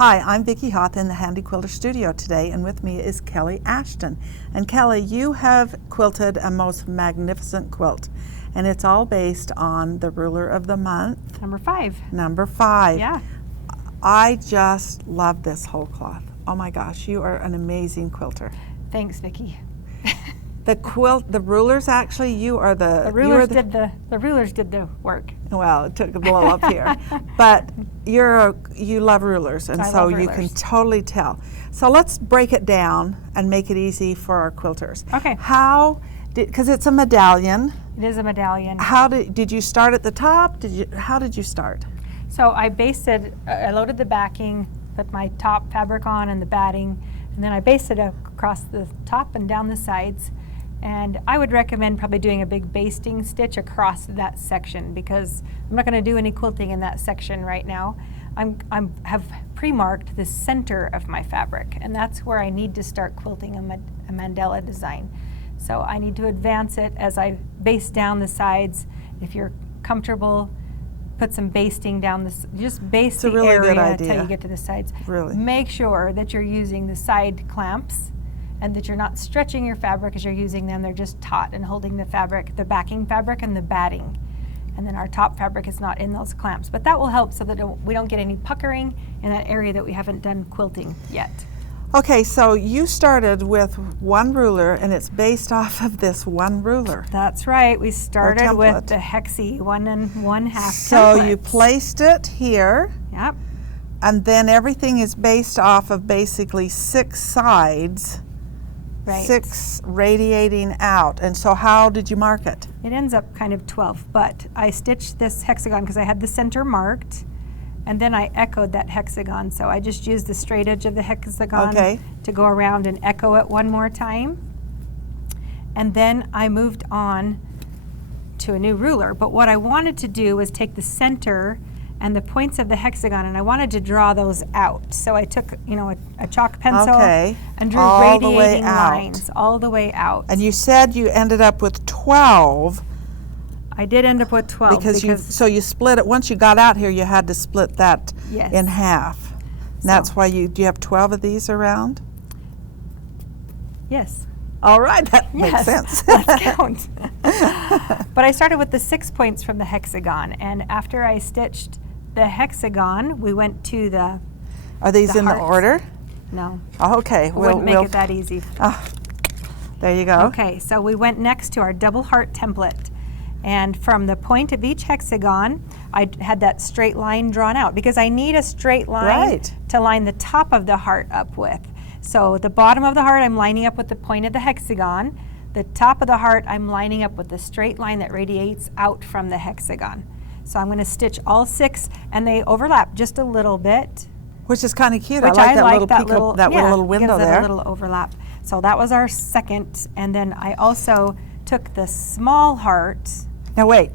Hi, I'm Vicki Hoth in the Handi Quilter studio today, and with me is Kelly Ashton. And Kelly, you have quilted a most magnificent quilt, and it's all based on the ruler of the month. Number 5. Number 5. Yeah. I just love this whole cloth. Oh my gosh, you are an amazing quilter. Thanks, Vicki. The rulers actually, you are the... The rulers did the work. Well, it took a blow up here. But you love rulers, and so you can totally tell. So let's break it down and make it easy for our quilters. Okay. Because it's a medallion. It is a medallion. How did you start at the top? How did you start? So I loaded the backing, put my top fabric on and the batting, and then I basted it across the top and down the sides. And I would recommend probably doing a big basting stitch across that section, because I'm not going to do any quilting in that section right now. I have pre-marked the center of my fabric, and that's where I need to start quilting a mandala design. So I need to advance it as I baste down the sides. If you're comfortable, put some basting down this. Just baste the area until you get to the sides. Really. Make sure that you're using the side clamps, and that you're not stretching your fabric as you're using them. They're just taut and holding the fabric, the backing fabric and the batting. And then our top fabric is not in those clamps. But that will help so that we don't get any puckering in that area that we haven't done quilting yet. Okay, so you started with one ruler, and it's based off of this one ruler. That's right. We started with the hexi 1 1/2 template. So you placed it here. Yep. And then everything is based off of basically 6 sides. Right. 6 radiating out. And so how did you mark it? It ends up kind of 12, but I stitched this hexagon because I had the center marked, and then I echoed that hexagon. So I just used the straight edge of the hexagon to go around and echo it one more time. And then I moved on to a new ruler. But what I wanted to do was take the center and the points of the hexagon, and I wanted to draw those out. So I took, a chalk pencil and drew radiating lines all the way out. And you said you ended up with 12. I did end up with 12 because you split it. Once you got out here, you had to split that in half. And that's why do you have 12 of these around? Yes. All right, that makes sense. Let's count. But I started with the 6 points from the hexagon, and after I stitched the hexagon, we went to the... Are these in the order? No. Oh, okay. Wouldn't make it that easy. There you go. Okay, so we went next to our double heart template. And from the point of each hexagon, I had that straight line drawn out, because I need a straight line to line the top of the heart up with. So the bottom of the heart, I'm lining up with the point of the hexagon. The top of the heart, I'm lining up with the straight line that radiates out from the hexagon. So I'm going to stitch all 6, and they overlap just a little bit. Which is kind of cute. I like that little window there. A little overlap. So that was our second, and then I also took the small heart. Now wait,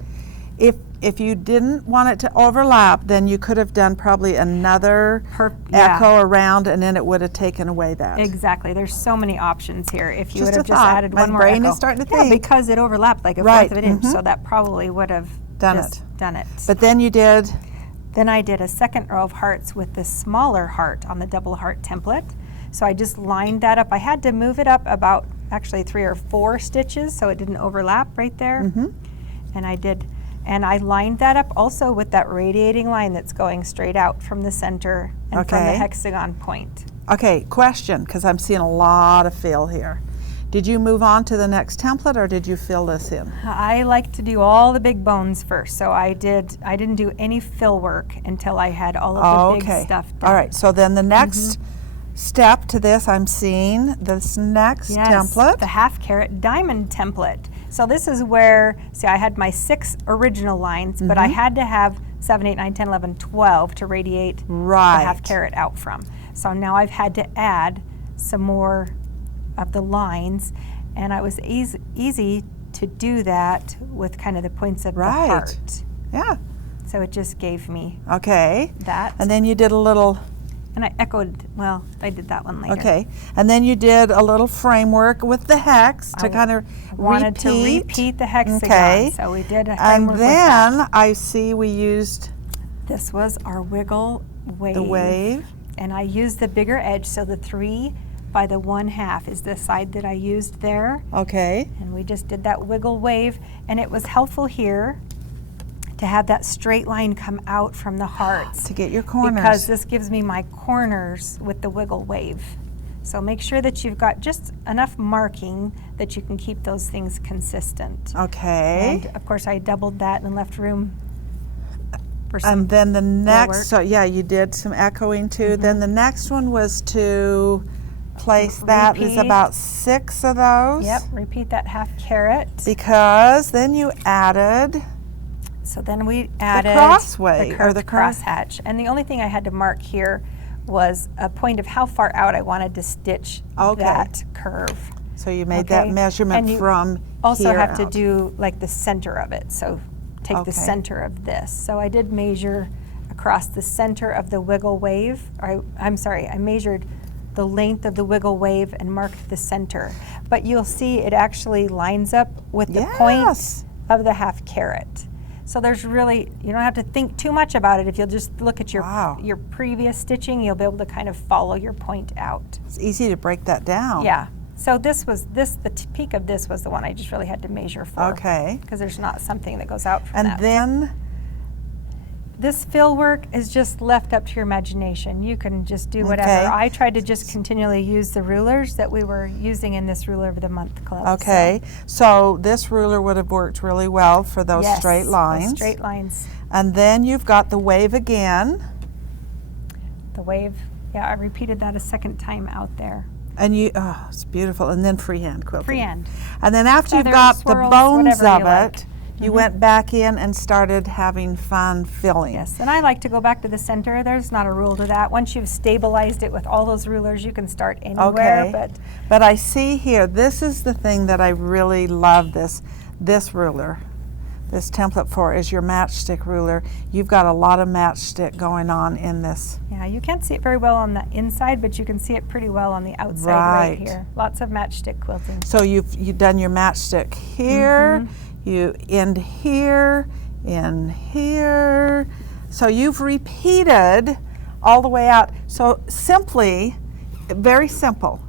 if you didn't want it to overlap, then you could have done probably another echo around, and then it would have taken away that. Exactly. There's so many options here. If you would have just added one more echo. My brain is starting to think. Yeah, because it overlapped like a fourth of an inch, so that probably would have done it. But then you did? Then I did a second row of hearts with the smaller heart on the double heart template. So I just lined that up. I had to move it up about actually 3 or 4 stitches so it didn't overlap right there. And I did. And I lined that up also with that radiating line that's going straight out from the center and from the hexagon point. Okay, question, because I'm seeing a lot of fill here. Did you move on to the next template, or did you fill this in? I like to do all the big bones first, so I didn't do any fill work until I had all of the big stuff done. All right, so then the next step to this, I'm seeing this next template. The 1/2 carat diamond template. So this is where, see, I had my 6 original lines, but I had to have 7, 8, 9, 10, 11, 12 to radiate the 1/2 carat out from. So now I've had to add some more of the lines, and it was easy to do that with kind of the points of the heart. Yeah. So it just gave me that. And then you did a little... And I echoed, well, I did that one later. Okay. And then you did a little framework with the hex to kind of wanted to repeat the hexagon. So we did a framework with that. And then I see we used... This was our wiggle wave. The wave. and I used the bigger edge, so the 3 by the 1/2 is the side that I used there. Okay. And we just did that wiggle wave, and it was helpful here to have that straight line come out from the hearts. To get your corners. Because this gives me my corners with the wiggle wave. So make sure that you've got just enough marking that you can keep those things consistent. Okay. And of course I doubled that and left room for some. And then the next, work. so yeah, you did some echoing too. Then the next one was to place that is Repeat. about 6 of those. Yep, repeat that 1/2 carat. Because then you added So then we added crossway, or curved the cross- crosshatch. And the only thing I had to mark here was a point of how far out I wanted to stitch Okay. that curve. so you made Okay. that measurement And you from Also here have to out. do like the center of it. So take Okay. the center of this. So I did measure across the center of the wiggle wave. I'm sorry, I measured the length of the wiggle wave and marked the center. But you'll see it actually lines up with the point Yes. of the 1/2 carat. So there's really, you don't have to think too much about it. If you'll just look at Wow. your previous stitching, you'll be able to kind of follow your point out. It's easy to break that down. Yeah. So the peak of this was the one I just really had to measure for. Okay. Because there's not something that goes out from And that. then, This fill work is just left up to your imagination. You can just do whatever. Okay. I tried to just continually use the rulers that we were using in this Ruler of the Month club. okay, so this ruler would have worked really well for those Yes, straight those lines. straight lines. And then you've got the wave again. The wave. Yeah, I repeated that a second time out there. And you, oh, it's beautiful. And then freehand quilting. Freehand. And then after you've Feathers, got swirls, the bones whatever of you it, like. you went back in and started having fun filling. Yes, and I like to go back to the center. There's not a rule to that. Once you've stabilized it with all those rulers, you can start anywhere. Okay. But I see here, this is the thing that I really love this ruler, this template for, is your matchstick ruler. You've got a lot of matchstick going on in this. Yeah, you can't see it very well on the inside, but you can see it pretty well on the outside right Right. here. Lots of matchstick quilting. So you've done your matchstick here, you end here, in here. So you've repeated all the way out. So simply, very simple.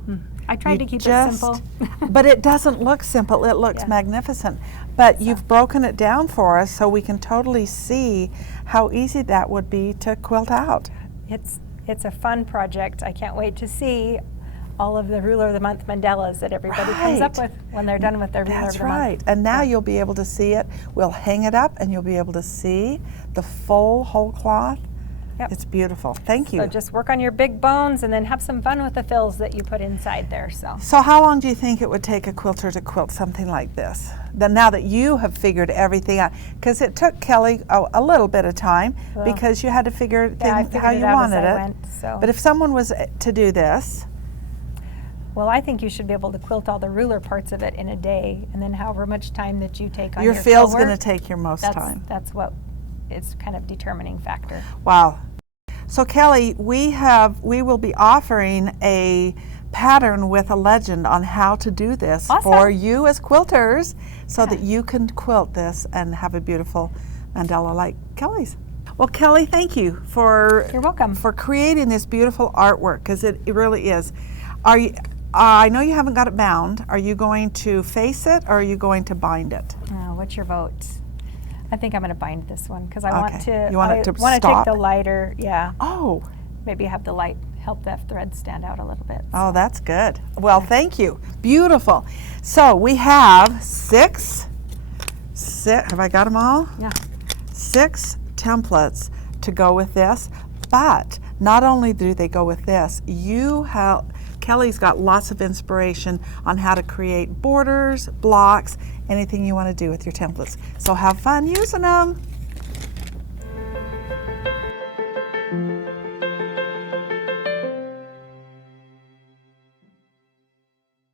I tried to keep Just- it simple. But it doesn't look simple, it looks Yeah. magnificent. But you've broken it down for us so we can totally see how easy that would be to quilt out. It's a fun project. I can't wait to see all of the Ruler of the Month mandalas that everybody comes up Right. with when they're done with their Ruler That's of the Month. right. And now you'll be able to see it. We'll hang it up and you'll be able to see the full whole cloth. Yep. It's beautiful. Thank you. So just work on your big bones and then have some fun with the fills that you put inside there. So how long do you think it would take a quilter to quilt something like this? Now that you have figured everything out, because it took Kelly a little bit of time Well, because you had to figure I things figured how it you out as wanted I it. went, so. But if someone was to do this, Well, I think you should be able to quilt all the ruler parts of it in a day, and then however much time that you take on your your fill's fill going to work, take your most time. That's what is kind of determining factor. Wow. So Kelly, we will be offering a pattern with a legend on how to do this Awesome. for you as quilters so that you can quilt this and have a beautiful mandala like Kelly's. Well, Kelly, thank you for You're welcome. for creating this beautiful artwork, because it really is. Are you? I know you haven't got it bound. Are you going to face it or are you going to bind it? What's your vote? I think I'm going to bind this one because I Okay. want to. You want it to I want to take stop? the lighter. Yeah. Oh. Maybe have the light help that thread stand out a little bit. Oh, that's good. Well, thank you. Beautiful. So we have six, have I got them all? Yeah. 6 templates to go with this, but not only do they go with this, Kelly's got lots of inspiration on how to create borders, blocks, anything you want to do with your templates. So have fun using them.